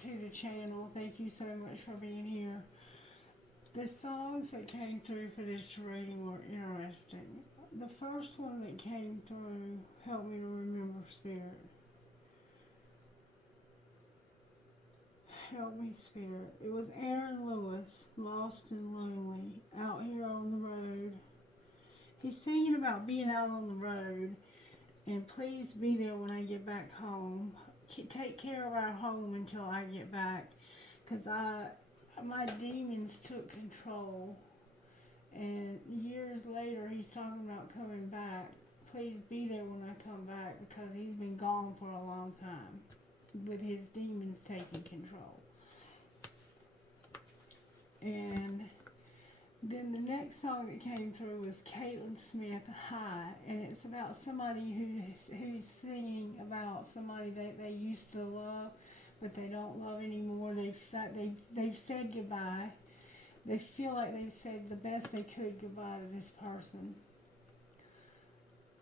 to the channel. Thank you so much for being here. The songs that came through for this reading were interesting. The first one that came through helped me to remember Spirit. Help me, Spirit. It was Aaron Lewis, Lost and Lonely, out here on the road. He's singing about being out on the road, and please be there when I get back home. Take care of our home until I get back, because my demons took control. And years later, he's talking about coming back. Please be there when I come back, because he's been gone for a long time with his demons taking control. And then the next song that came through was Caitlin Smith, High, and it's about somebody who's singing about somebody that they used to love, but they don't love anymore. They've said goodbye. They feel like they've said the best they could goodbye to this person,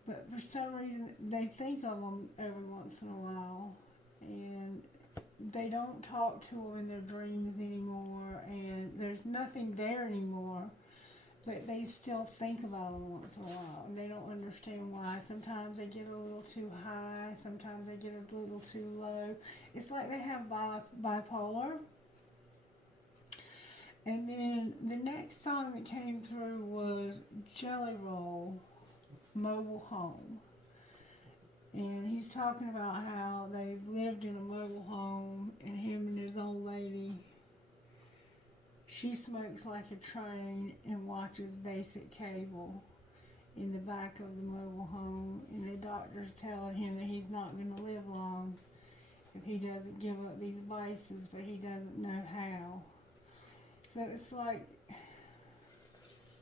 but for some reason they think of them every once in a while, and they don't talk to them in their dreams anymore, and there's nothing there anymore, but they still think about them once in a while, and they don't understand why. Sometimes they get a little too high, sometimes they get a little too low. It's like they have bipolar. And then the next song that came through was Jelly Roll, Mobile Home. And he's talking about how they lived in a mobile home, and him and his old lady, she smokes like a train and watches basic cable in the back of the mobile home, and the doctor's telling him that he's not going to live long if he doesn't give up these vices, but he doesn't know how. So it's like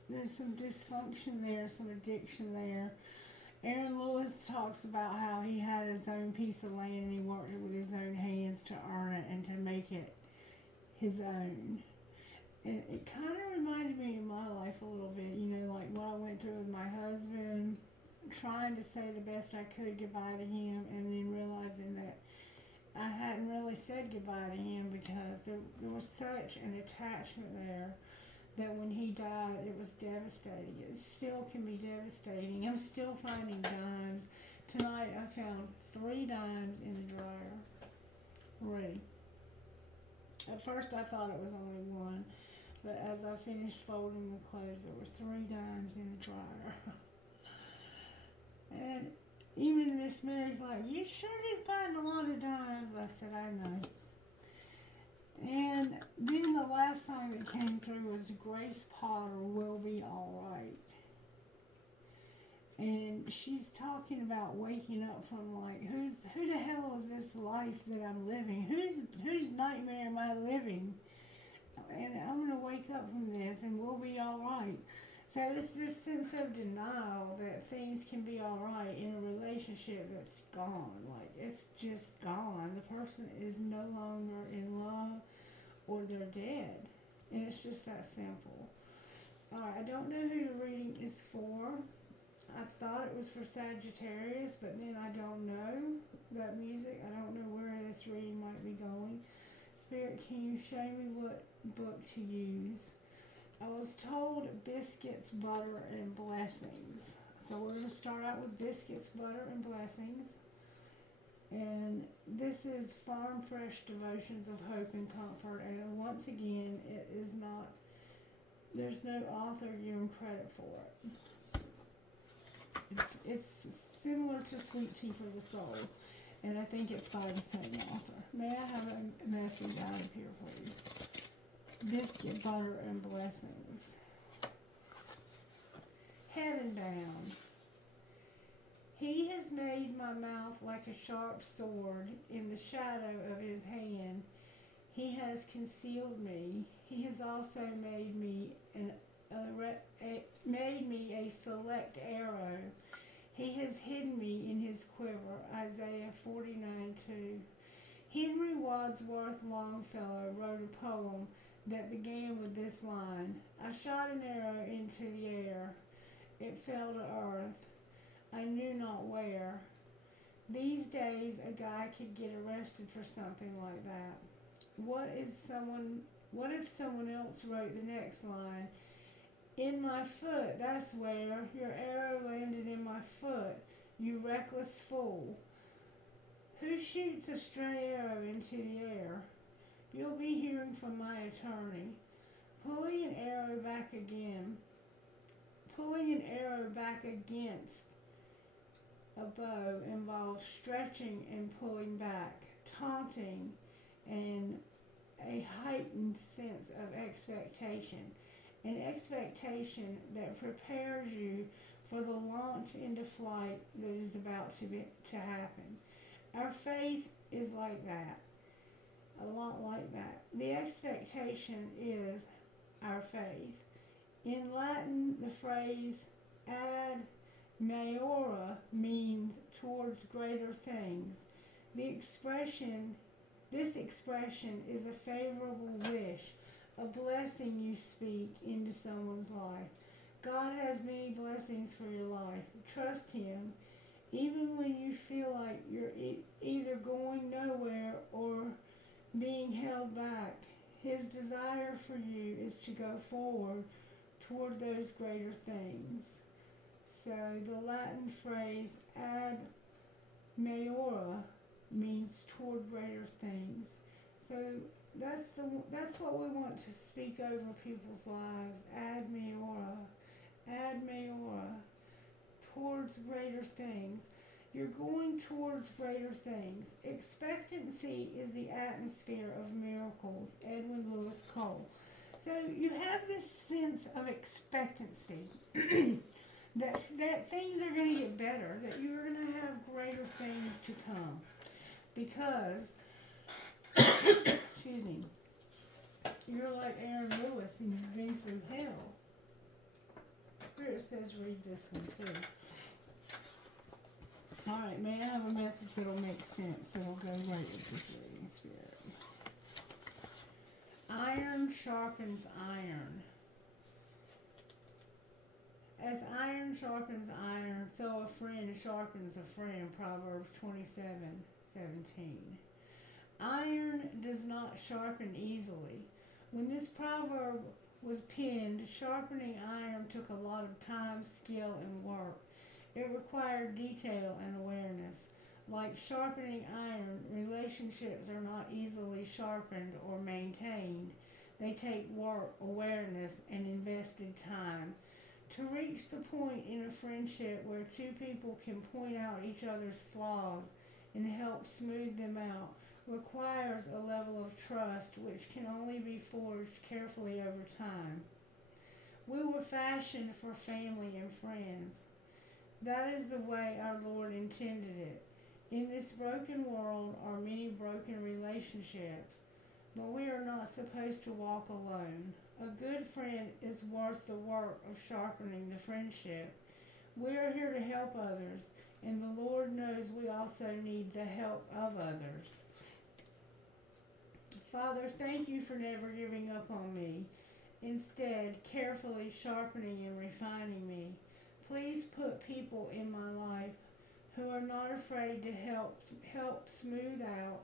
there's some dysfunction there, some addiction there. Aaron Lewis talks about how he had his own piece of land and he worked it with his own hands to earn it and to make it his own. And it kind of reminded me of my life a little bit, like what I went through with my husband, trying to say the best I could goodbye to him, and then realizing that I hadn't really said goodbye to him because there was such an attachment there that when he died, it was devastating. It still can be devastating. I'm still finding dimes. Tonight I found 3 dimes in the dryer. 3. At first I thought it was only 1, but as I finished folding the clothes, there were 3 dimes in the dryer. And even Miss Mary's like, you sure did find a lot of dimes. I said, I know. And then the last song that came through was Grace Potter, Will Be Alright. And she's talking about waking up from like, who the hell is this life that I'm living? Whose nightmare am I living? And I'm going to wake up from this and we'll be alright. So it's this sense of denial that things can be alright in a relationship that's gone. Like, it's just gone. The person is no longer in love or they're dead. And it's just that simple. Alright, I don't know who the reading is for. I thought it was for Sagittarius, but then I don't know that music. I don't know where this reading might be going. Spirit, can you show me what book to use? I was told biscuits, butter, and blessings. So we're going to start out with biscuits, butter, and blessings. And this is Farm Fresh Devotions of Hope and Comfort. And once again, it is not, there's no author giving credit for it. It's similar to Sweet Tea for the Soul. And I think it's by the same author. May I have a message out of here, please? Biscuit, butter, and blessings. Heaven bound. He has made my mouth like a sharp sword. In the shadow of his hand, he has concealed me. He has also made me a select arrow. He has hidden me in his quiver. Isaiah 49:2. Henry Wadsworth Longfellow wrote a poem that began with this line: I shot an arrow into the air. It fell to earth. I knew not where. These days, a guy could get arrested for something like that. what if someone else wrote the next line? In my foot, that's where your arrow landed in my foot, you reckless fool. Who shoots a stray arrow into the air? You'll be hearing from my attorney. Pulling an arrow back again. Pulling an arrow back against a bow involves stretching and pulling back, taunting, and a heightened sense of expectation. An expectation that prepares you for the launch into flight that is about to happen. Our faith is like that, a lot like that. The expectation is our faith. In Latin, the phrase ad maiora means towards greater things. This expression is a favorable wish, a blessing you speak into someone's life. God has many blessings for your life. Trust Him, even when you feel like you're either going nowhere or being held back. His desire for you is to go forward toward those greater things. So the Latin phrase ad maiora means toward greater things. So that's what we want to speak over people's lives. Ad maiora, towards greater things. You're going towards greater things. Expectancy is the atmosphere of miracles. Edwin Lewis Cole. So you have this sense of expectancy that things are going to get better, that you're going to have greater things to come. Because, excuse me, you're like Aaron Lewis and you've been through hell. Spirit says read this one too. Alright, may I have a message that'll make sense, that'll go right with this reading, Spirit. Iron sharpens iron. As iron sharpens iron, so a friend sharpens a friend, Proverbs 27:17. Iron does not sharpen easily. When this proverb was penned, sharpening iron took a lot of time, skill, and work. It required detail and awareness. Like sharpening iron, relationships are not easily sharpened or maintained. They take work, awareness, and invested time. To reach the point in a friendship where two people can point out each other's flaws and help smooth them out requires a level of trust which can only be forged carefully over time. We were fashioned for family and friends. That is the way our Lord intended it. In this broken world are many broken relationships, but we are not supposed to walk alone. A good friend is worth the work of sharpening the friendship. We are here to help others, and the Lord knows we also need the help of others. Father, thank you for never giving up on me. Instead, carefully sharpening and refining me. Please put people in my life who are not afraid to help smooth out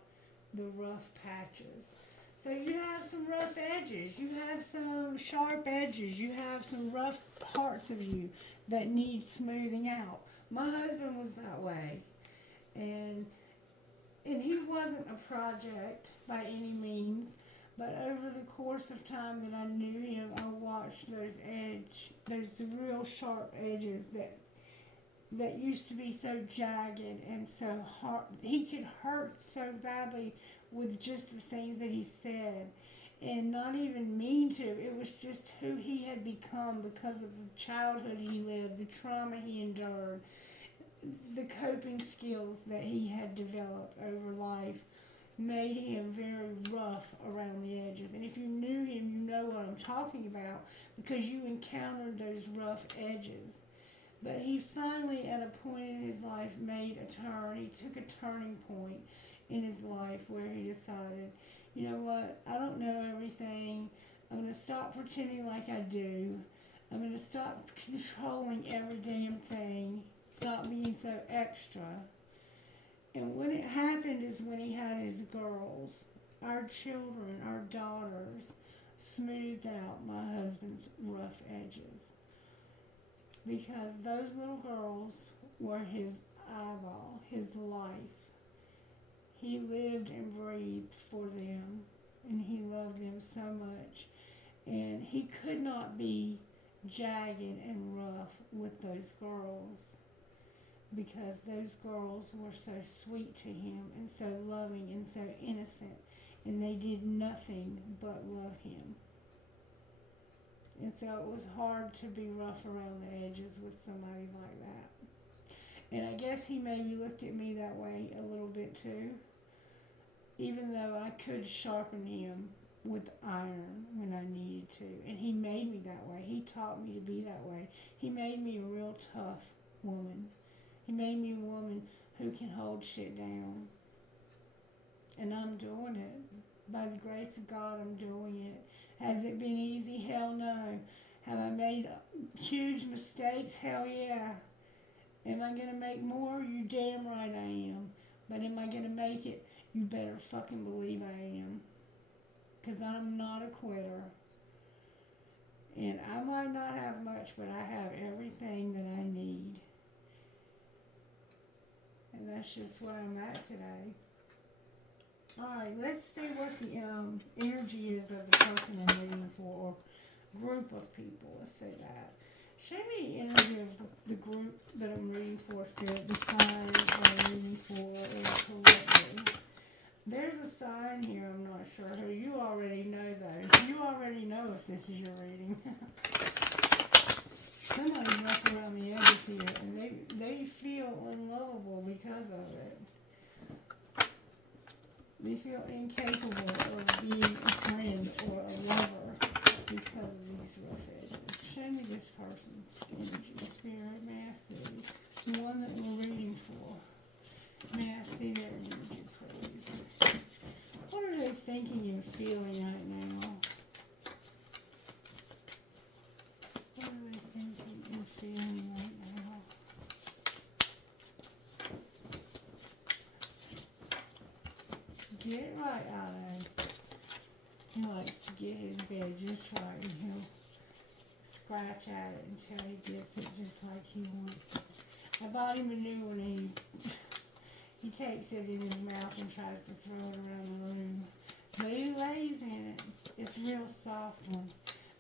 the rough patches. So you have some rough edges, you have some sharp edges, you have some rough parts of you that need smoothing out. My husband was that way, and he wasn't a project by any means, but over the course of time that I knew him, I watched those real sharp edges that used to be so jagged and so hard. He could hurt so badly with just the things that he said, and not even mean to. It was just who he had become because of the childhood he lived, the trauma he endured, the coping skills that he had developed over life made him very rough around the edges. And if you knew him, you know what I'm talking about because you encountered those rough edges. But he finally, at a point in his life, made a turn. He took a turning point in his life where he decided, you know what, I don't know everything. I'm going to stop pretending like I do. I'm going to stop controlling every damn thing. Stop being so extra. And when it happened is when he had his girls. our children, our daughters, smoothed out my husband's rough edges. Because those little girls were his eyeball, his life. He lived and breathed for them, and he loved them so much. And he could not be jagged and rough with those girls, because those girls were so sweet to him and so loving and so innocent, and they did nothing but love him. And so it was hard to be rough around the edges with somebody like that. And I guess he maybe looked at me that way a little bit too, even though I could sharpen him with iron when I needed to. And he made me that way. He taught me to be that way. He made me a real tough woman. He made me a woman who can hold shit down. And I'm doing it. By the grace of God, I'm doing it. Has it been easy? Hell no. Have I made huge mistakes? Hell yeah. Am I going to make more? You damn right I am. But am I going to make it? You better fucking believe I am. Because I'm not a quitter. And I might not have much, but I have everything that I need. And that's just where I'm at today. Alright, let's see what the energy is of the person I'm reading for, or group of people. Let's say that. Show me the energy of the group that I'm reading for, Spirit, the sign I'm reading for, or correctly. There's a sign here, I'm not sure who. You already know though. You already know if this is your reading. Somebody's rough around the edges here, and they feel unlovable because of it. They feel incapable of being a friend or a lover because of these rough edges. Show me this person's energy, Spirit. May I see the one that we're reading for? May I see their energy, please? What are they thinking and feeling right now? What are they thinking and feeling right now? Get it right, Otto. He likes to get his bed just right, and he'll scratch at it until he gets it just like he wants it. I bought him a new one, and he takes it in his mouth and tries to throw it around the room. But he lays in it. It's a real soft one.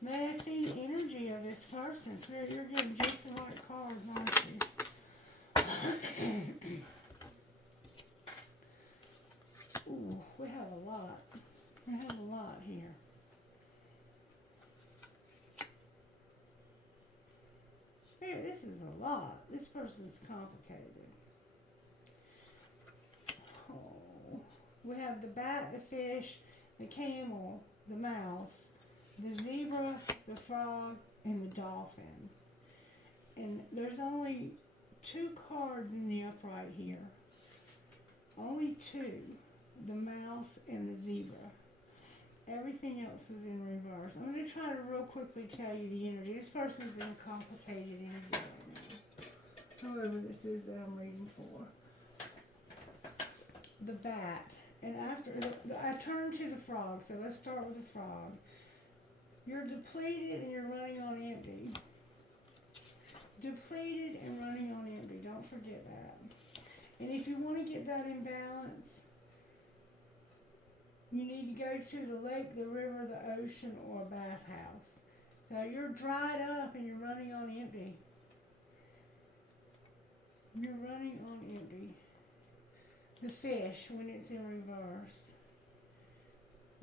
May I see the energy of this person? Spirit, you're getting just the right cards, aren't you? Ooh, we have a lot. We have a lot here. Here, this is a lot. This person's complicated. Oh, we have the bat, the fish, the camel, the mouse, the zebra, the frog, and the dolphin. And there's only 2 cards in the upright here. Only 2. The mouse and the zebra. Everything else is in reverse. I'm going to try to real quickly tell you the energy. This person's in complicated energy right now. Whoever this is that I'm reading for. The bat. And after, I turn to the frog, so let's start with the frog. You're depleted and you're running on empty. Depleted and running on empty. Don't forget that. And if you want to get that in balance, you need to go to the lake, the river, the ocean, or a bathhouse. So you're dried up and you're running on empty. You're running on empty. The fish, when it's in reverse.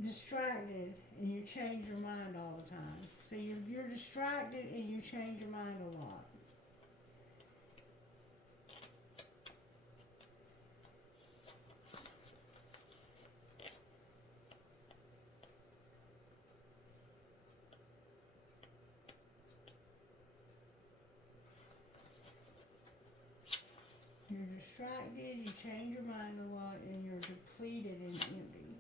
Distracted and you change your mind all the time. So you're distracted and you change your mind a lot. You're distracted, you change your mind a lot, and you're depleted and empty.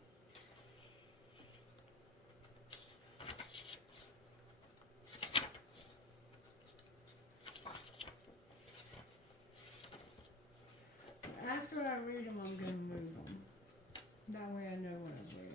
After I read them, I'm going to move them. That way I know what I did.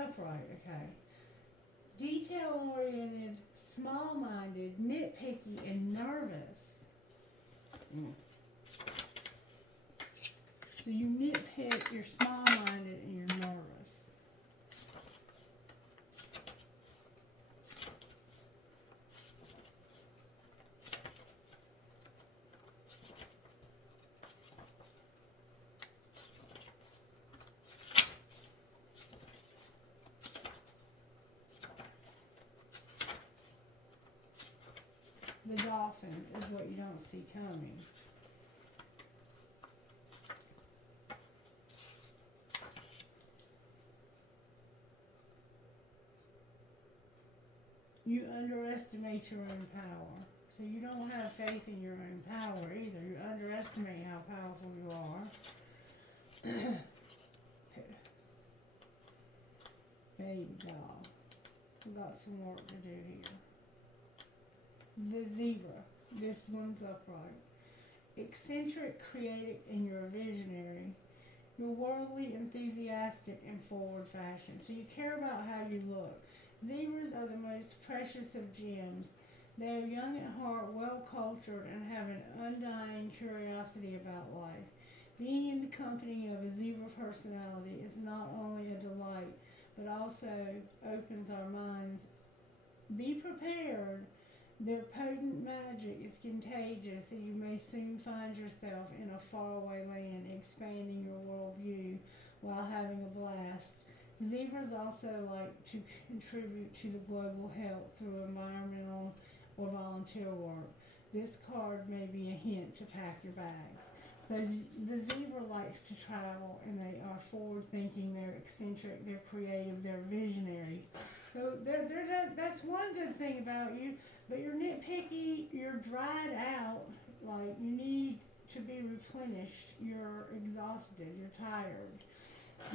upright, okay. Detail-oriented, small-minded, nitpicky, and nervous. So you nitpick, you're small-minded, and you're nervous. The dolphin is what you don't see coming. You underestimate your own power. So you don't have faith in your own power either. You underestimate how powerful you are. Baby doll. We've got some work to do here. The zebra. This one's upright. Eccentric, creative, and you're a visionary. You're worldly, enthusiastic, and forward fashion. So you care about how you look. Zebras are the most precious of gems. They are young at heart, well cultured, and have an undying curiosity about life. Being in the company of a zebra personality is not only a delight, but also opens our minds. Be prepared. Their potent magic is contagious, and you may soon find yourself in a faraway land, expanding your worldview while having a blast. Zebras also like to contribute to the global health through environmental or volunteer work. This card may be a hint to pack your bags. So the zebra likes to travel, and they are forward-thinking, they're eccentric, they're creative, they're visionaries. So that's one good thing about you, but you're nitpicky, you're dried out, like you need to be replenished, you're exhausted, you're tired.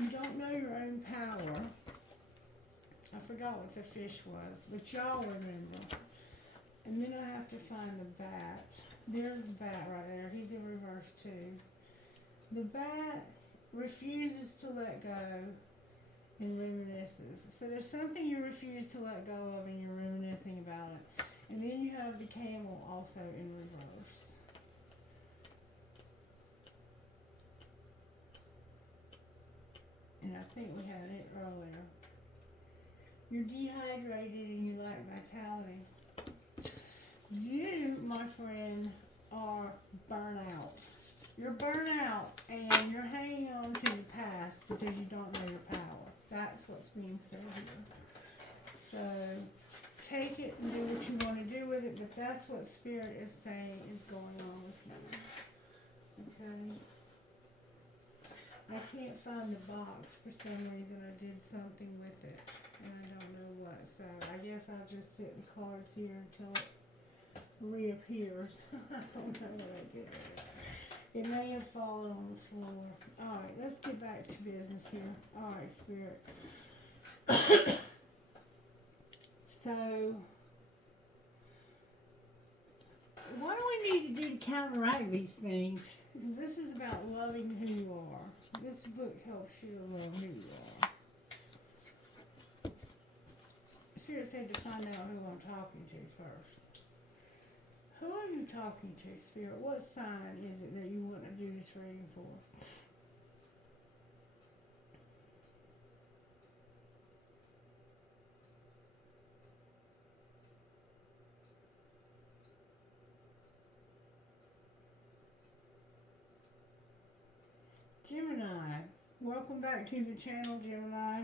You don't know your own power. I forgot what the fish was, but y'all remember. And then I have to find the bat. There's the bat right there. He's in reverse too. The bat refuses to let go and reminisces. So there's something you refuse to let go of and you're reminiscing about it. And then you have the camel also in reverse. And I think we had it earlier. You're dehydrated and you lack vitality. You, my friend, are burnout. You're burnout and you're hanging on to the past because you don't know your power. That's what's being said here. So take it and do what you want to do with it, but that's what Spirit is saying is going on with you. Okay? I can't find the box for some reason. I did something with it and I don't know what. So I guess I'll just sit the cards here until it reappears. I don't know what I did with it. It may have fallen on the floor. Alright, let's get back to business here. Alright, Spirit. So, what do we need to do to counteract these things? Because this is about loving who you are. This book helps you to love who you are. Spirit said to find out who I'm talking to first. Who are you talking to, Spirit? What sign is it that you want to do this reading for? Gemini. Welcome back to the channel, Gemini.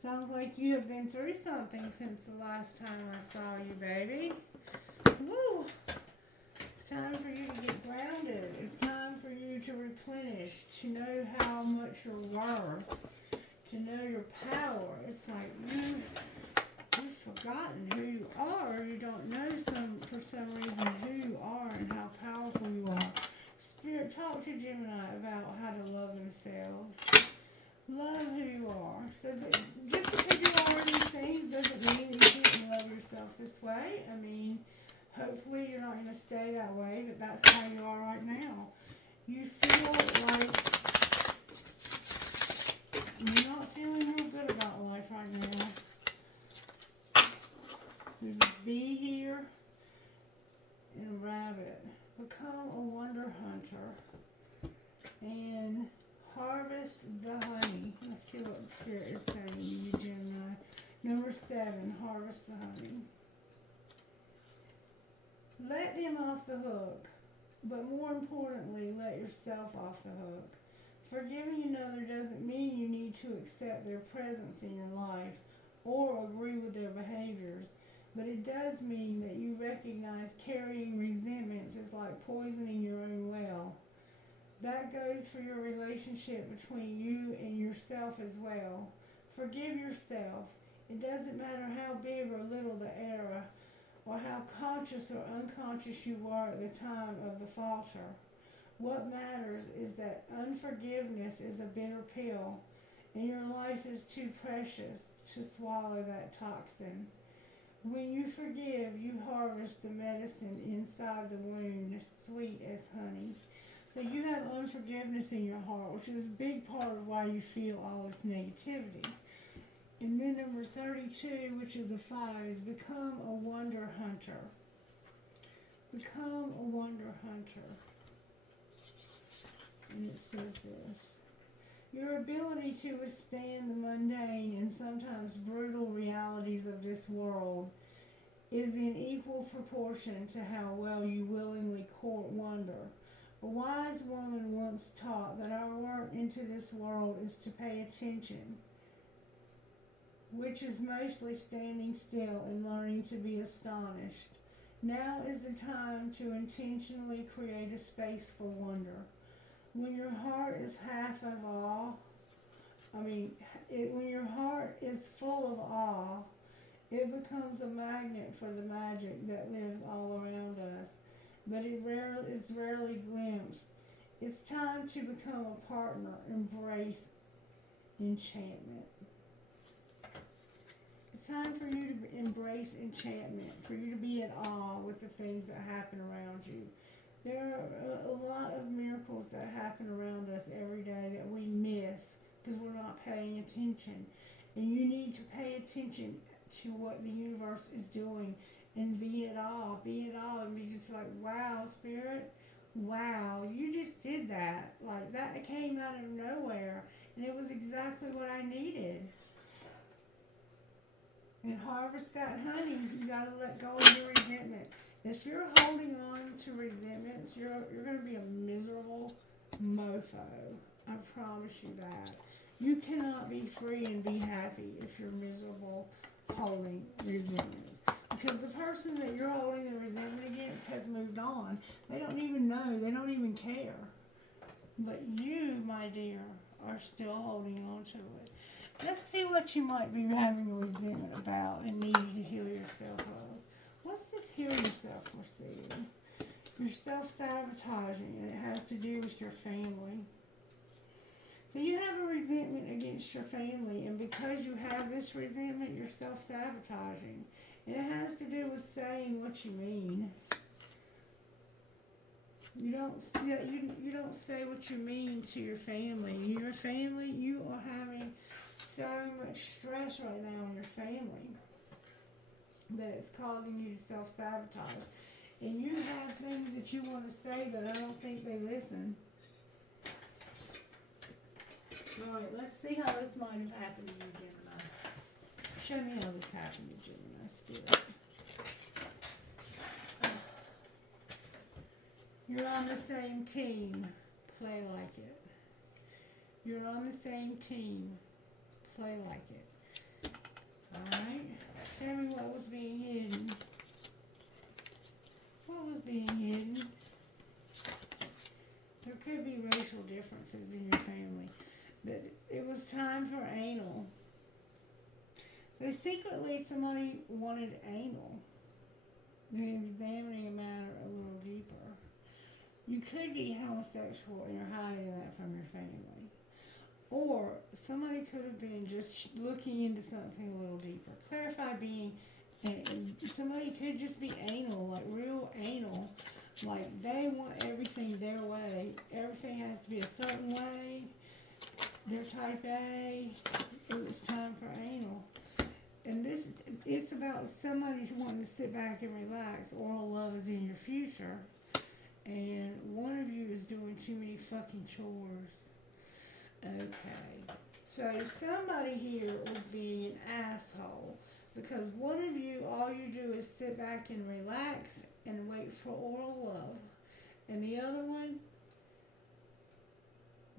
Sounds like you have been through something since the last time I saw you, baby. Woo! It's time for you to get grounded. It's time for you to replenish, to know how much you're worth, to know your power. It's like you've forgotten who you are. You don't know for some reason who you are and how powerful you are. Spirit, talk to Gemini about how to love themselves. Love who you are. So just because you are these things doesn't mean that you can love yourself this way. I mean, hopefully you're not going to stay that way, but that's how you are right now. You feel like you're not feeling real good about life right wonder hunter. And harvest the honey. Let's see what Spirit is saying to you, Gemini. Number 7, harvest the honey. Let them off the hook, but more importantly, let yourself off the hook. Forgiving another doesn't mean you need to accept their presence in your life or agree with their behaviors, but it does mean that you recognize carrying resentments is like poisoning your own well. That goes for your relationship between you and yourself as well. Forgive yourself. It doesn't matter how big or little the error, or how conscious or unconscious you were at the time of the falter. What matters is that unforgiveness is a bitter pill, and your life is too precious to swallow that toxin. When you forgive, you harvest the medicine inside the wound, sweet as honey. So you have unforgiveness in your heart, which is a big part of why you feel all this negativity. And then number 32, which is a 5, is become a wonder hunter. Become a wonder hunter. And it says this. Your ability to withstand the mundane and sometimes brutal realities of this world is in equal proportion to how well you willingly court wonder. A wise woman once taught that our work into this world is to pay attention, which is mostly standing still and learning to be astonished. Now is the time to intentionally create a space for wonder. When your heart is when your heart is full of awe, it becomes a magnet for the magic that lives all around us, but it's rarely glimpsed. It's time to become a partner, embrace enchantment. It's time for you to embrace enchantment, for you to be at awe with the things that happen around you. There are a lot of miracles that happen around us every day that we miss because we're not paying attention. And you need to pay attention to what the universe is doing and be at awe. Be at awe and be just like, wow, Spirit, wow, you just did that. Like, that came out of nowhere. And it was exactly what I needed. And harvest that honey. You got to let go of your resentment. If you're holding on to resentments, you're going to be a miserable mofo. I promise you that. You cannot be free and be happy if you're miserable holding resentments. Because the person that you're holding the resentment against has moved on. They don't even know. They don't even care. But you, my dear, are still holding on to it. Let's see what you might be having a resentment about and needing to heal yourself of. What's this heal yourself receiving? You're self-sabotaging, and it has to do with your family. So you have a resentment against your family, and because you have this resentment, you're self-sabotaging. And it has to do with saying what you mean. You don't say what you mean to your family. Your family, you are having so much stress right now in your family that it's causing you to self-sabotage. And you have things that you want to say, but I don't think they listen. Alright, let's see how this might have happened to you, Gemini. Show me how this happened to Gemini Spirit. You're on the same team. Play like it. You're on the same team. Play like it. Alright? Tell me what was being hidden. What was being hidden? There could be racial differences in your family. But it was time for anal. So secretly somebody wanted anal. They're examining a matter a little deeper. You could be homosexual and you're hiding that from your family. Or somebody could have been just looking into something a little deeper. Clarify being, somebody could just be anal, like real anal. Like they want everything their way. Everything has to be a certain way. They're type A. It was time for anal. And it's about somebody wanting to sit back and relax. Oral love is in your future. And one of you fucking chores. Okay. So somebody here would be an asshole because one of you, all you do is sit back and relax and wait for oral love. And the other one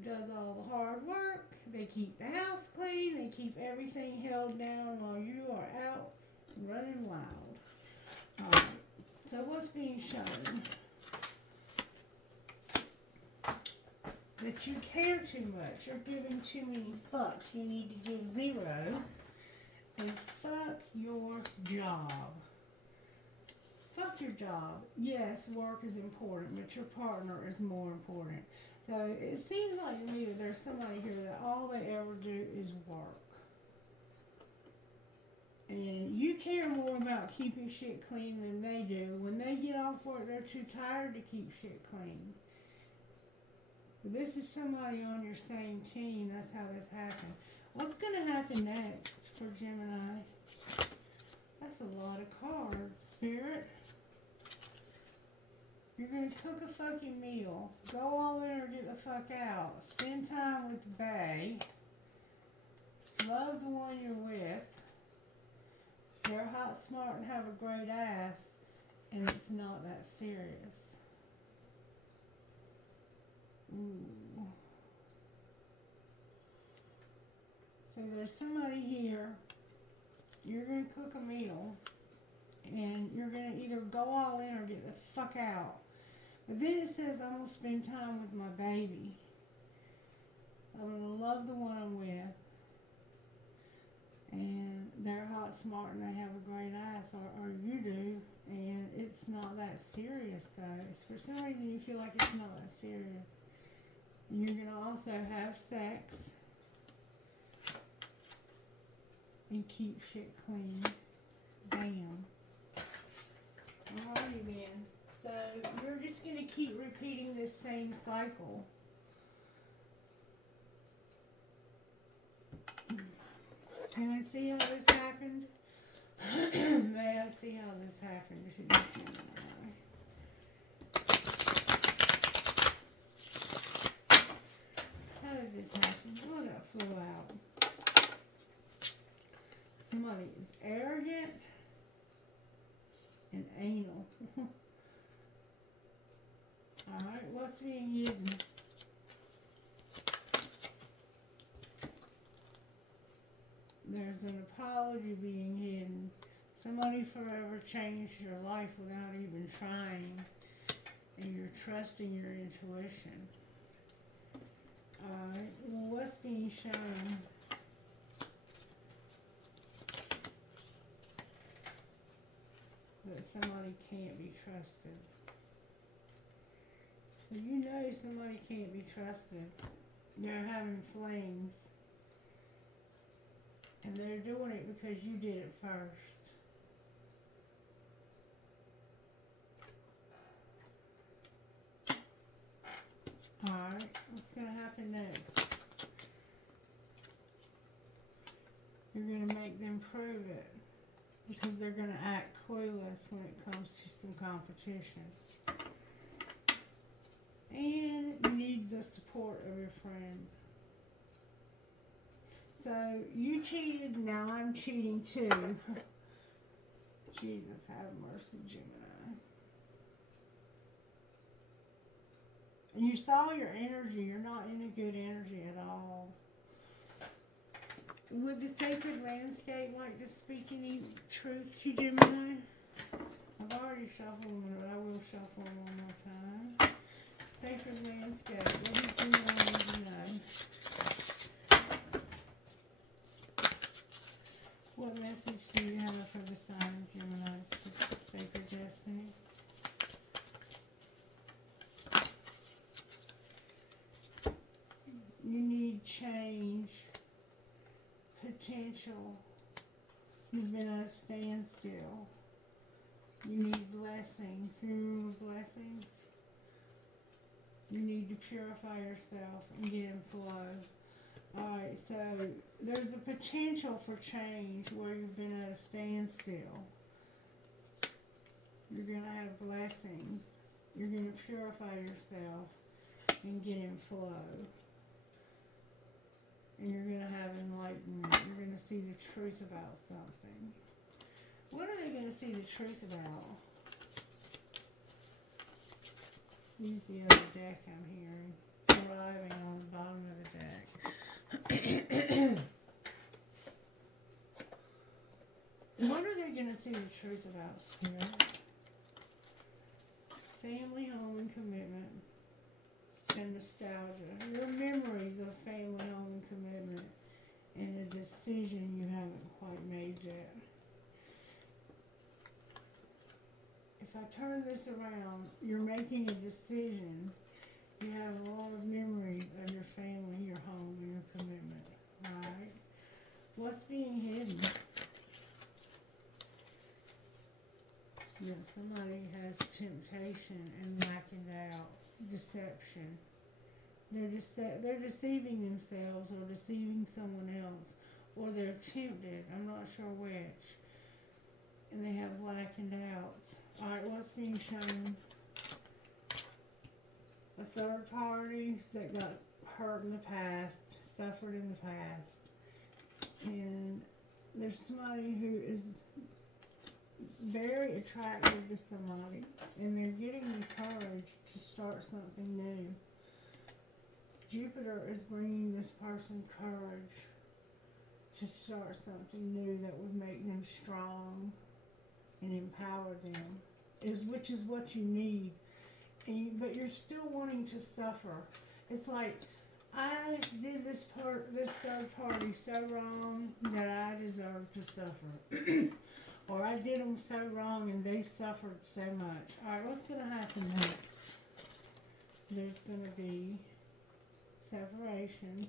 does all the hard work. They keep the house clean. They keep everything held down while you are out running wild. Alright. So what's being shown? That you care too much. You're giving too many fucks. You need to give 0. And fuck your job. Fuck your job. Yes, work is important, but your partner is more important. So it seems like to me that there's somebody here that all they ever do is work. And you care more about keeping shit clean than they do. When they get off work, they're too tired to keep shit clean. But this is somebody on your same team. That's how this happened. What's going to happen next for Gemini? That's a lot of cards, Spirit. You're going to cook a fucking meal. Go all in or get the fuck out. Spend time with the bae. Love the one you're with. They're hot, smart, and have a great ass. And it's not that serious. Ooh. So there's somebody here. You're going to cook a meal. And you're going to either go all in or get the fuck out. But then it says, I'm going to spend time with my baby. I'm going to love the one I'm with. And they're hot, smart, and they have a great ass, or you do. And it's not that serious, guys. For some reason, you feel like it's not that serious. And you're going to also have sex. And keep shit clean. Damn. Alrighty then. So you're just going to keep repeating this same cycle. Can I see how this happened? May I see how this happened? How did this happen? Oh, that flew out. Somebody is arrogant and anal. Alright, what's being hidden? There's an apology being hidden. Somebody forever changed your life without even trying. And you're trusting your intuition. Alright, well, what's being shown? That somebody can't be trusted. So you know somebody can't be trusted. They're having flings. And they're doing it because you did it first. Alright, what's going to happen next? You're going to make them prove it. Because they're going to act clueless when it comes to some competition. And you need the support of your friend. So, you cheated, now I'm cheating too. Jesus, have mercy, Gemini. And you saw your energy. You're not in a good energy at all. Would the sacred landscape like to speak any truth to Gemini? I've already shuffled them, but I will shuffle them one more time. Sacred landscape, what does Gemini need to know? What message do you have for the sign of Gemini, sacred destiny? You need change, potential. You've been at a standstill. You need blessings. Remember blessings? You need to purify yourself and get in flow. Alright, so there's a potential for change where you've been at a standstill. You're going to have blessings. You're going to purify yourself. and get in flow. And you're going to have enlightenment. You're going to see the truth about something. What are they going to see the truth about? Use the other deck I'm hearing. Arriving on the bottom of the deck. What are they going to see the truth about, Spirit? Family, home, and commitment. And nostalgia. Your memories of family, home, and commitment. And a decision you haven't quite made yet. If I turn this around, you're making a decision. You have a lot of memories of your family, your home, and your commitment. Right? What's being hidden? That somebody has temptation and lacking out, deception. They're deceiving themselves or deceiving someone else, or they're tempted. I'm not sure which. And they have lack and doubts. All right, what's being shown? A third party that got hurt in the past, suffered in the past, and there's somebody who is very attracted to somebody, and they're getting the courage to start something new. Jupiter is bringing this person courage to start something new that would make them strong and empower them, which is what you need. But you're still wanting to suffer. It's like, I did this third party so wrong that I deserve to suffer. Or I did them so wrong and they suffered so much. Alright, what's going to happen next? There's going to be separation.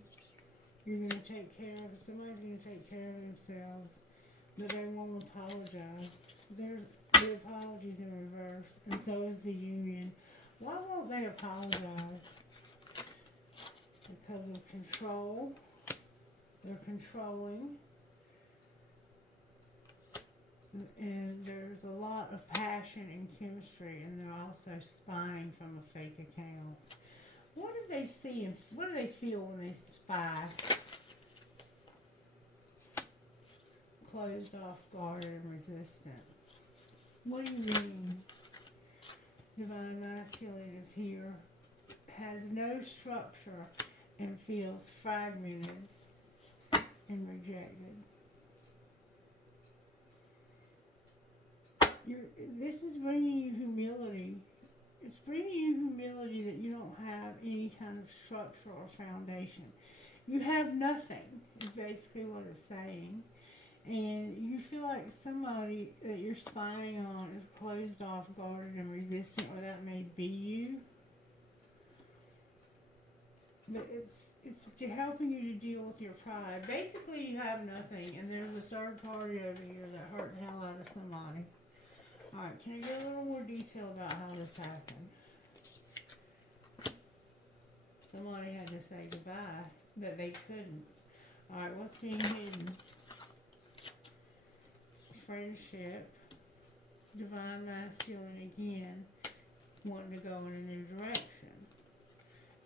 You're going to take care of it. Somebody's going to take care of themselves, but they won't apologize. The apology's in reverse, and so is the union. Why won't they apologize? Because of control. They're controlling. And there's a lot of passion and chemistry, and they're also spying from a fake account. What do they see and what do they feel when they spy? Closed off, guarded, and resistant. What do you mean? Divine Masculine is here, has no structure, and feels fragmented and rejected. This is bringing you humility. It's bringing you humility that you don't have any kind of structure or foundation. You have nothing, is basically what it's saying. And you feel like somebody that you're spying on is closed off, guarded, and resistant, or that may be you. But it's helping you to deal with your pride. Basically, you have nothing, and there's a third party over here that hurt the hell out of somebody. Alright, can I get a little more detail about how this happened? Somebody had to say goodbye, but they couldn't. Alright, what's being hidden? Friendship. Divine Masculine again, wanting to go in a new direction,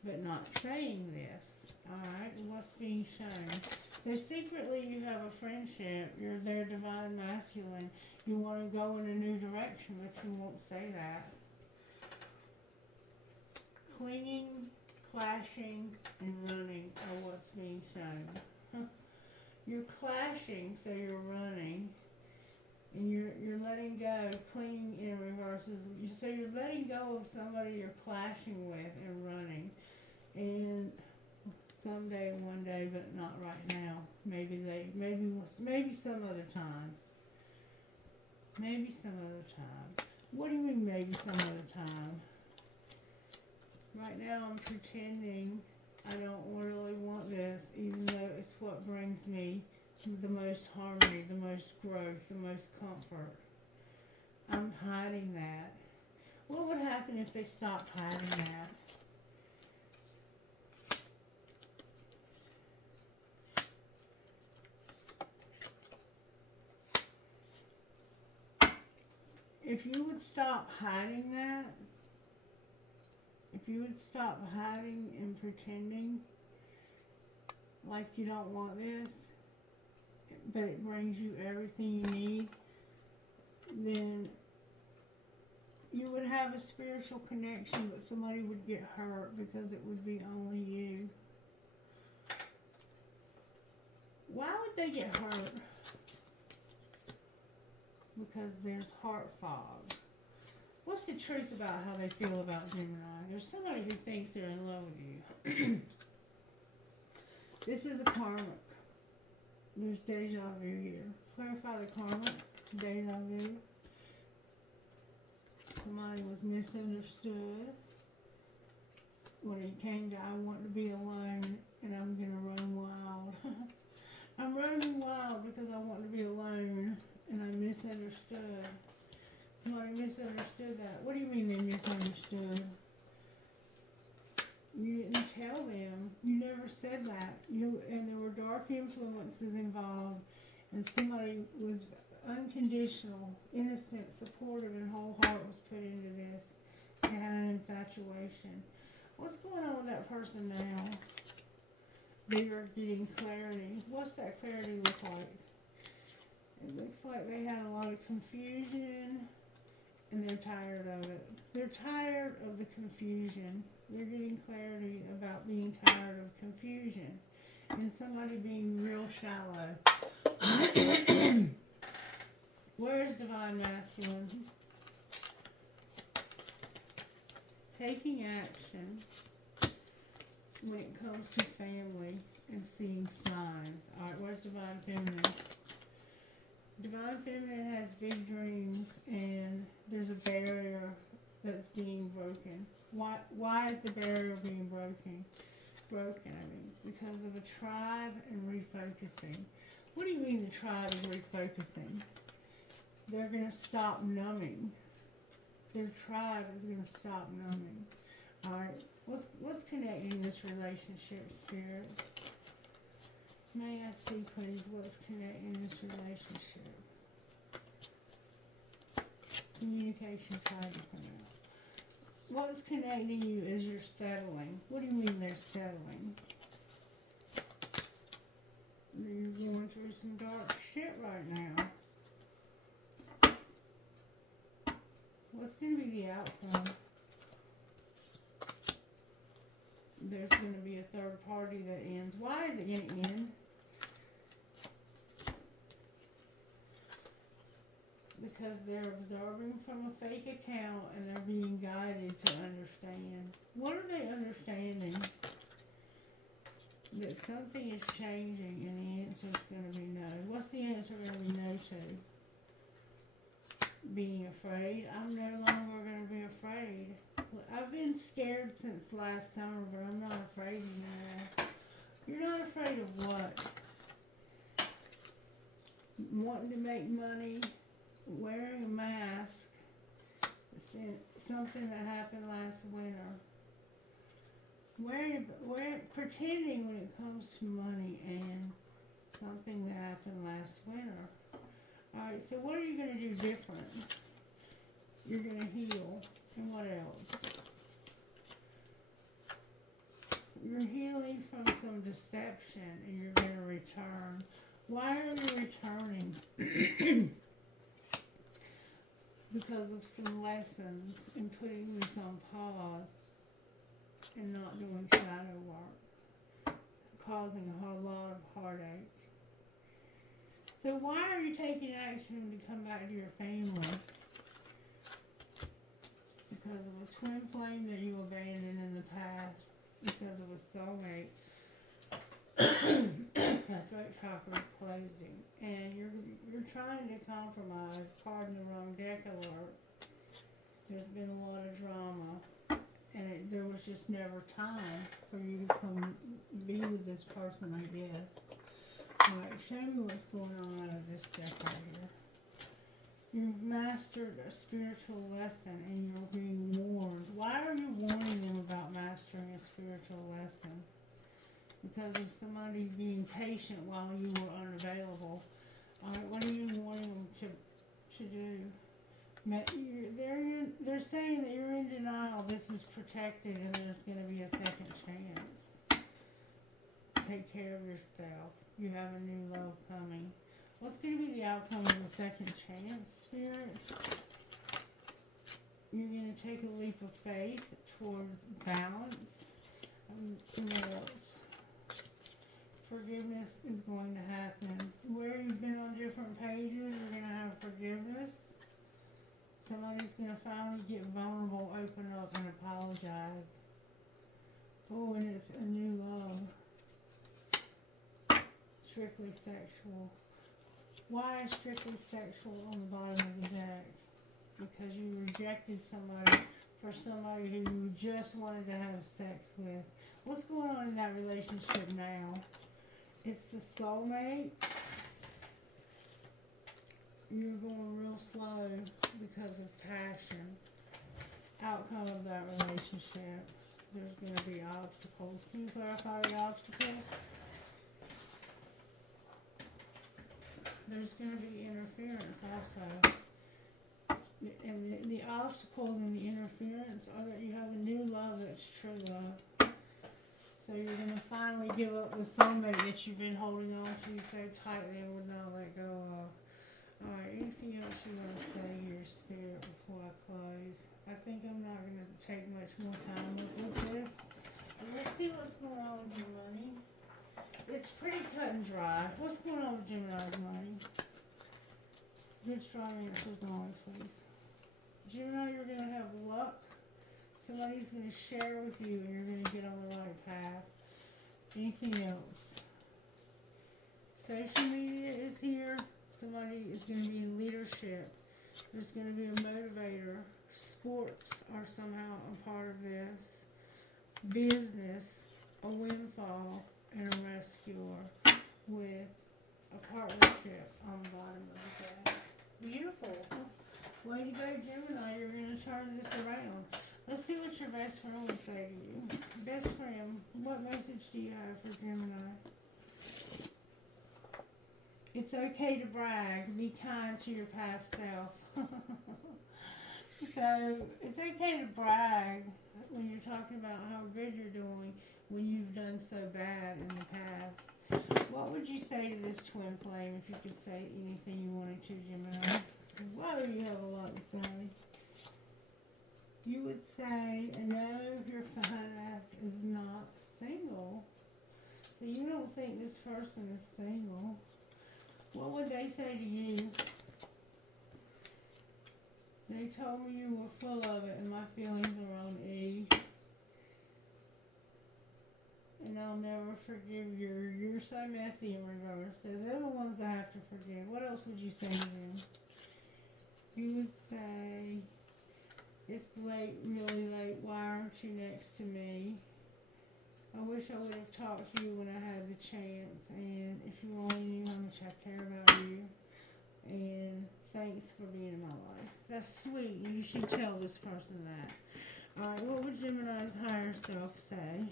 but not saying this. Alright, what's being shown? So secretly you have a friendship, you're their Divine Masculine, you want to go in a new direction, but you won't say that. Clinging, clashing, and running are what's being shown. You're clashing, so you're running, and you're letting go. Clinging in reverse is, so you're letting go of somebody you're clashing with and running. And someday, one day, but not right now. Maybe some other time. Maybe some other time. What do you mean maybe some other time? Right now I'm pretending I don't really want this, even though it's what brings me the most harmony, the most growth, the most comfort. I'm hiding that. What would happen if they stopped hiding that? If you would stop hiding that, if you would stop hiding and pretending like you don't want this, but it brings you everything you need, then you would have a spiritual connection, but somebody would get hurt because it would be only you. Why would they get hurt? Because there's heart fog. What's the truth about how they feel about Gemini? There's somebody who thinks they're in love with you. This is a karmic. There's deja vu here. Clarify the karmic. Deja vu. Somebody was misunderstood when it came to I want to be alone and I'm going to run wild. I'm running wild because I want to be alone and I misunderstood. Somebody misunderstood that. What do you mean they misunderstood? You didn't tell them. You never said that. And there were dark influences involved, and somebody was unconditional, innocent, supportive, and whole heart was put into this. They had an infatuation. What's going on with that person now? They are getting clarity. What's that clarity look like? It looks like they had a lot of confusion, and they're tired of it. They're tired of the confusion. They're getting clarity about being tired of confusion and somebody being real shallow. Where's divine masculine? Taking action when it comes to family and seeing signs. Alright, where's divine feminine? Divine feminine has big dreams and there's a barrier that's being broken. Why is the barrier being broken? Because of a tribe and refocusing. What do you mean the tribe is refocusing? They're going to stop numbing. Their tribe is going to stop numbing. Alright, what's connecting this relationship, Spirit? May I see, please, what's connecting this relationship? Communication tried to come out. What's connecting you is you're settling. What do you mean they're settling? You're going through some dark shit right now. What's going to be the outcome? There's going to be a third party that ends. Why is it going to end? Because they're observing from a fake account and they're being guided to understand. What are they understanding? That something is changing and the answer is going to be no. What's the answer going to be no to? Being afraid. I'm no longer going to be afraid. I've been scared since last summer, but I'm not afraid anymore. You're not afraid of what? Wanting to make money, wearing a mask, something that happened last winter. Pretending when it comes to money and something that happened last winter. Alright, so what are you going to do different? You're going to heal. And what else? You're healing from some deception and you're going to return. Why are you returning? Because of some lessons and putting this on pause and not doing shadow work, causing a whole lot of heartache. So why are you taking action to come back to your family? Because of a twin flame that you abandoned in the past, because of a soulmate. That throat chakra is closing, and you're trying to compromise. Pardon the wrong deck alert. There's been a lot of drama, and there was just never time for you to come be with this person, I guess. Alright, show me what's going on out of this deck right here. You've mastered a spiritual lesson and you're being warned. Why are you warning them about mastering a spiritual lesson? Because of somebody being patient while you were unavailable. Alright, what are you warning them to do? They're saying that you're in denial. This is protected, and there's going to be a second chance. Take care of yourself. You have a new love coming. What's going to be the outcome of the second chance, Spirit? You're going to take a leap of faith toward balance. What else? Forgiveness is going to happen. Where you've been on different pages, you're going to have forgiveness. Somebody's going to finally get vulnerable, open up, and apologize. Oh, and it's a new love. Strictly sexual. Why is strictly sexual on the bottom of the deck? Because you rejected somebody for somebody who you just wanted to have sex with. What's going on in that relationship now? It's the soulmate. You're going real slow because of passion. Outcome of that relationship. There's going to be obstacles. Can you clarify the obstacles? There's going to be interference also. And the obstacles and the interference are that you have a new love that's true love. So you're going to finally give up the soulmate that you've been holding on to so tightly and would not let go of. Alright, anything else you want to say here, Spirit, before I close? I think I'm not going to take much more time with this. Let's see what's going on with your money. It's pretty cut and dry. What's going on with Gemini's money? Good strong answers only, please. Gemini, you're going to have luck. Somebody's going to share with you and you're going to get on the right path. Anything else? Social media is here. Somebody is going to be in leadership. There's going to be a motivator. Sports are somehow a part of this. Business, a windfall, and a rescuer with a partnership on the bottom of the deck. Beautiful. Way to go, Gemini. You're going to turn this around. Let's see what your best friend would say to you. Best friend, what message do you have for Gemini? It's okay to brag. Be kind to your past self. So, it's okay to brag when you're talking about how good you're doing when you've done so bad in the past. What would you say to this twin flame if you could say anything you wanted to, Gemini? Whoa, you have a lot to say. You would say, no, your fine ass is not single. So you don't think this person is single. What would they say to you? They told me you were full of it and my feelings are on E. And I'll never forgive you. You're so messy in reverse. So they're the ones I have to forgive. What else would you say to them? You would say, it's late, really late. Why aren't you next to me? I wish I would have talked to you when I had the chance. And if you only knew how much I care about you. And thanks for being in my life. That's sweet. You should tell this person that. Alright, what would Gemini's higher self say?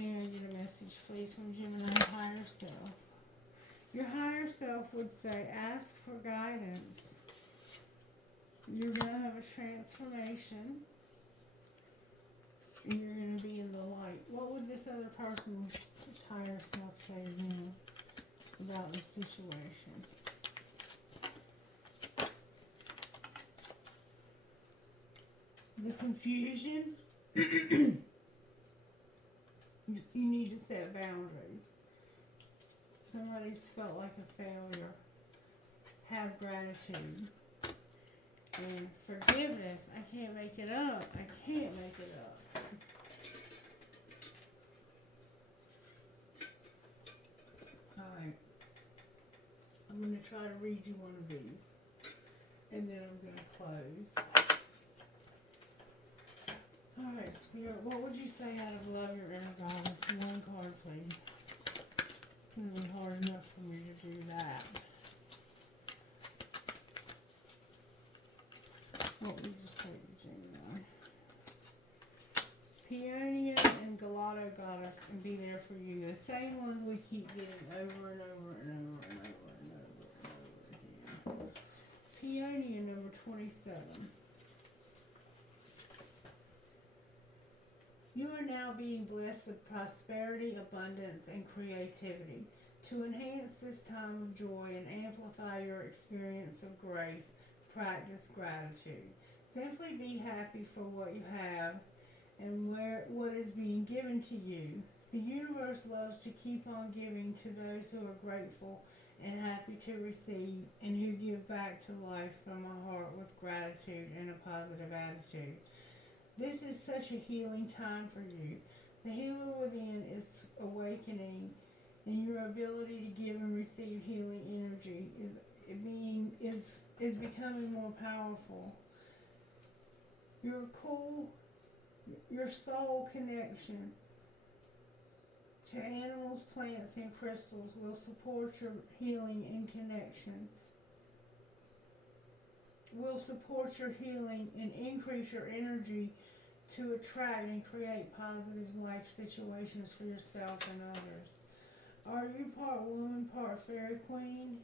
May I get a message, please, from Gemini's higher self? Your higher self would say, ask for guidance. You're going to have a transformation. And you're going to be in the light. What would this other person's higher self say to them about the situation? The confusion. You need to set boundaries. Somebody's felt like a failure. Have gratitude. And forgiveness. I can't make it up. I can't make it up. Alright. I'm going to try to read you one of these. And then I'm going to close. Alright, Spirit, what would you say out of love your inner goddess? One card, please. It's going to be hard enough for me to do that. What would you say to Gemini? Peonia and Gelato Goddess and be there for you. The same ones we keep getting over and over and over and over and over and over again. Peonia number 27. You are now being blessed with prosperity, abundance, and creativity. To enhance this time of joy and amplify your experience of grace, practice gratitude. Simply be happy for what you have and what is being given to you. The universe loves to keep on giving to those who are grateful and happy to receive and who give back to life from a heart with gratitude and a positive attitude. This is such a healing time for you. The healer within is awakening, and your ability to give and receive healing energy is becoming more powerful. Your soul connection to animals, plants, and crystals will support your healing and connection. Will support your healing and increase your energy to attract and create positive life situations for yourself and others. Are you part woman, part fairy queen?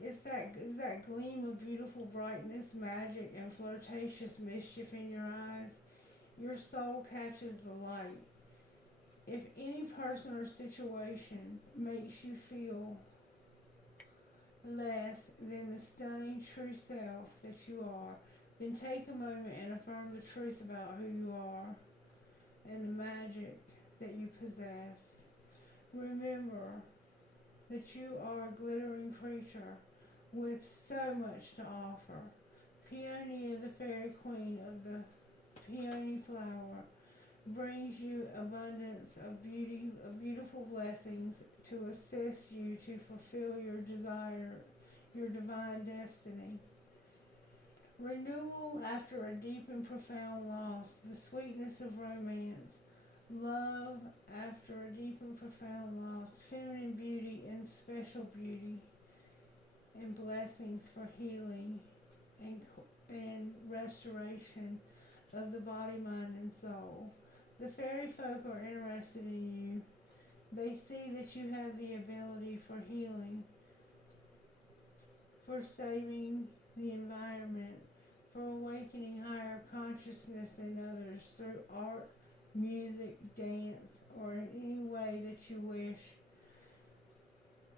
Is that gleam of beautiful brightness, magic, and flirtatious mischief in your eyes? Your soul catches the light. If any person or situation makes you feel less than the stunning true self that you are, then take a moment and affirm the truth about who you are and the magic that you possess. Remember that you are a glittering creature with so much to offer. Peonia, the fairy queen of the peony flower, brings you abundance of beautiful blessings to assist you to fulfill your desire, your divine destiny. Renewal after a deep and profound loss, the sweetness of romance. Love after a deep and profound loss, feminine beauty and special beauty, and blessings for healing and restoration of the body, mind, and soul. The fairy folk are interested in you. They see that you have the ability for healing, for saving the environment, for awakening higher consciousness in others through art, music, dance, or in any way that you wish.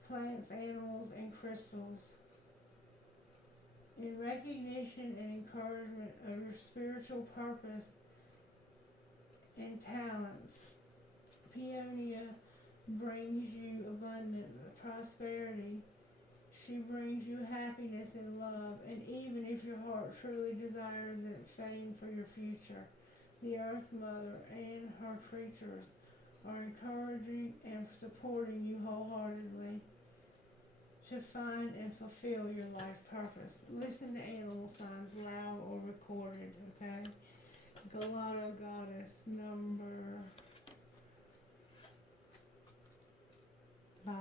Plants, animals, and crystals. In recognition and encouragement of your spiritual purpose and talents, Peonia brings you abundant prosperity. She brings you happiness and love, and even if your heart truly desires it, fame for your future. The Earth Mother and her creatures are encouraging and supporting you wholeheartedly to find and fulfill your life purpose. Listen to animal signs, loud or recorded, okay? Galata Goddess number 5.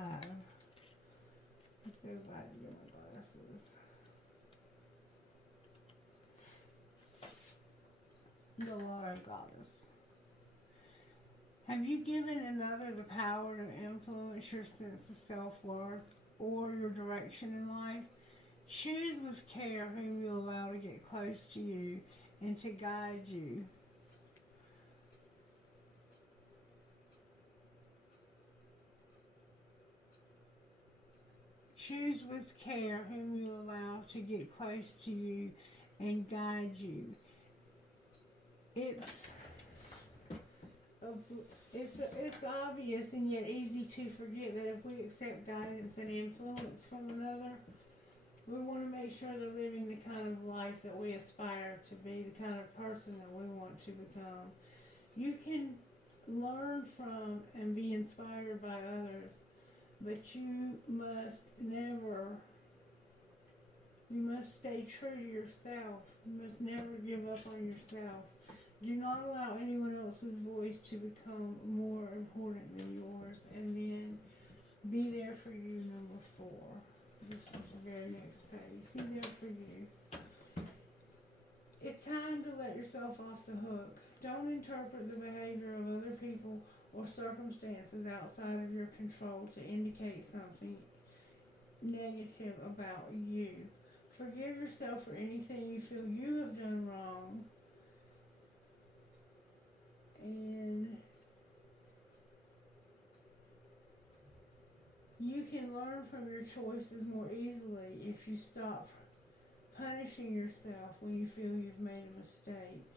Let's see if I can get my glasses. Galata Goddess. Have you given another the power to influence your sense of self-worth or your direction in life? Choose with care whom you allow to get close to you and to guide you. Choose with care whom you allow to get close to you and guide you. It's obvious and yet easy to forget that if we accept guidance and influence from another, we want to make sure they're living the kind of life that we aspire to be, the kind of person that we want to become. You can learn from and be inspired by others, but you must stay true to yourself. You must never give up on yourself. Do not allow anyone else's voice to become more important than yours. And then be there for you, number 4. This is the very next page. Be there for you. It's time to let yourself off the hook. Don't interpret the behavior of other people or circumstances outside of your control to indicate something negative about you. Forgive yourself for anything you feel you have done wrong. And you can learn from your choices more easily if you stop punishing yourself when you feel you've made a mistake.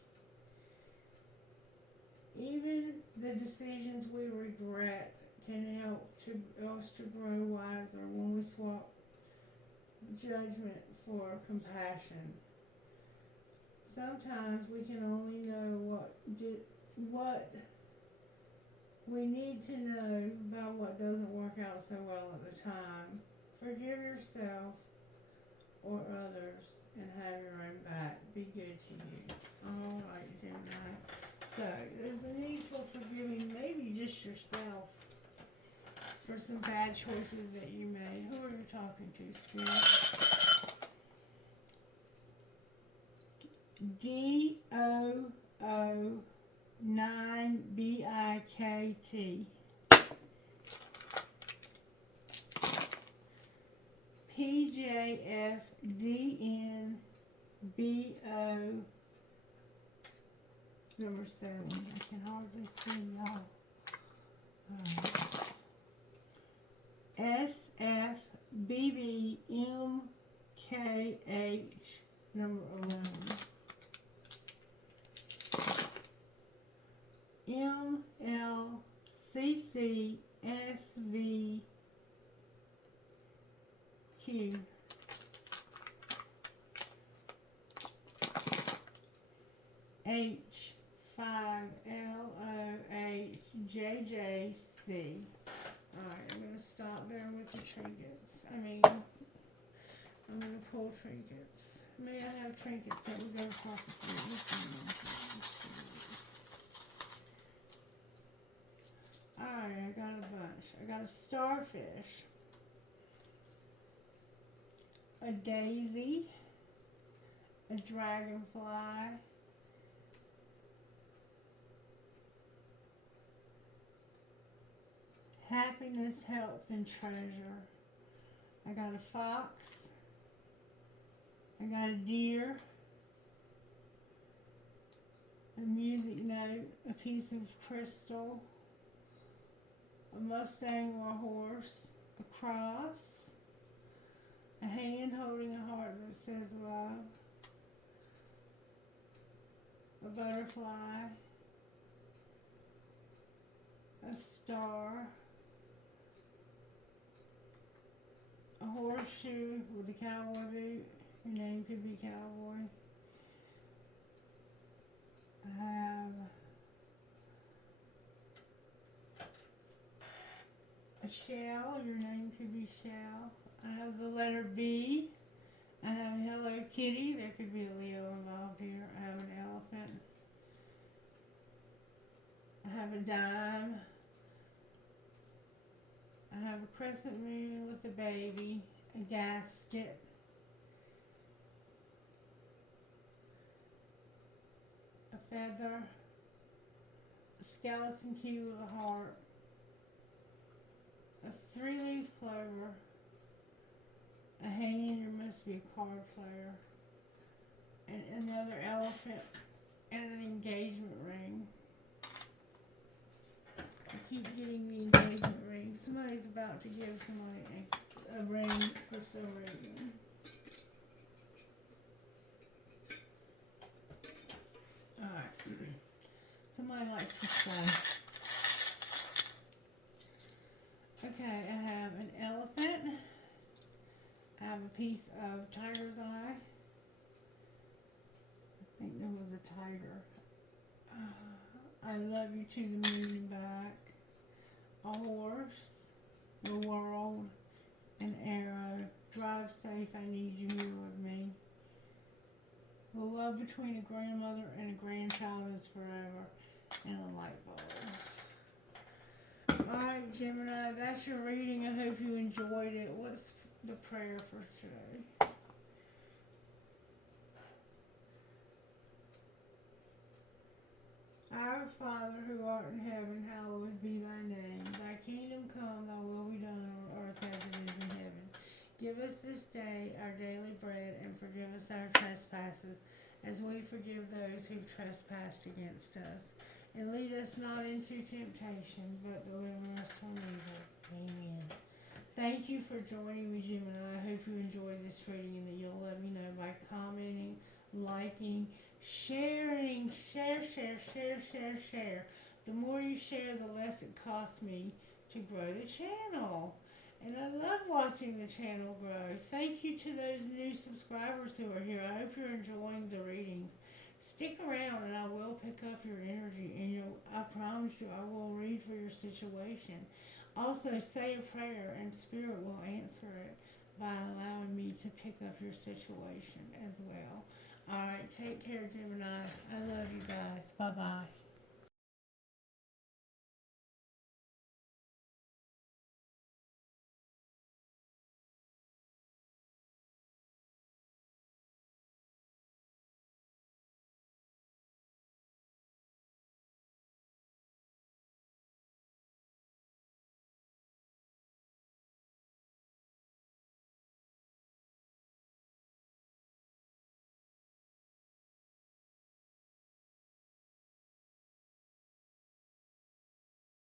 Even the decisions we regret can help us to grow wiser when we swap judgment for compassion. Sometimes we can only know what we need to know about what doesn't work out so well at the time. Forgive yourself or others and have your own back. Be good to you. All right, Gemini. So there's a need for forgiving maybe just yourself for some bad choices that you made. Who are you talking to, Spirit? DOO9BIKT. PJFDNBO number 7. I can hardly see y'all. SFBBMKH number 11. MLCCSVQ. H5LOHJJC. Alright, I'm going to stop there with the trinkets. I'm going to pull trinkets. May I have trinkets that will go across the street? Alright, I got a bunch. I got a starfish, a daisy, a dragonfly, happiness, health, and treasure. I got a fox. I got a deer. A music note. A piece of crystal. A Mustang or a horse. A cross. A hand holding a heart that says love. A butterfly. A star. A horseshoe with a cowboy boot. Your name could be Cowboy. I have a shell. Your name could be Shell. I have the letter B. I have a Hello Kitty. There could be a Leo involved here. I have an elephant. I have a dime. I have a crescent moon with a baby, a gasket, a feather, a skeleton key with a heart, a 3-leaf clover, a hand, there must be a card player, and another elephant, and an engagement ring. I keep getting the engagement ring. Somebody's about to give somebody a ring for some reason. Alright. Somebody likes to play. Okay, I have an elephant. I have a piece of tiger's eye. I think there was a tiger. I love you to the moon and back. A horse, the world, an arrow. Drive safe, I need you here with me. The love between a grandmother and a grandchild is forever. And a light bulb. Alright, Gemini, that's your reading. I hope you enjoyed it. What's the prayer for today? Our Father, who art in heaven, hallowed be thy name. Thy kingdom come, thy will be done on earth as it is in heaven. Give us this day our daily bread, and forgive those who've trespassed against us. And lead us not into temptation, but deliver us from evil. Amen. Thank you for joining me, Gemini. I hope you enjoyed this reading and that you'll let me know by commenting, liking, sharing. Share. The more you share, the less it costs me to grow the channel. And I love watching the channel grow. Thank you to those new subscribers who are here. I hope you're enjoying the readings. Stick around and I will pick up your energy, and I promise you I will read for your situation. Also, say a prayer and Spirit will answer it by allowing me to pick up your situation as well. Alright, take care, Gemini. I love you guys. Bye-bye.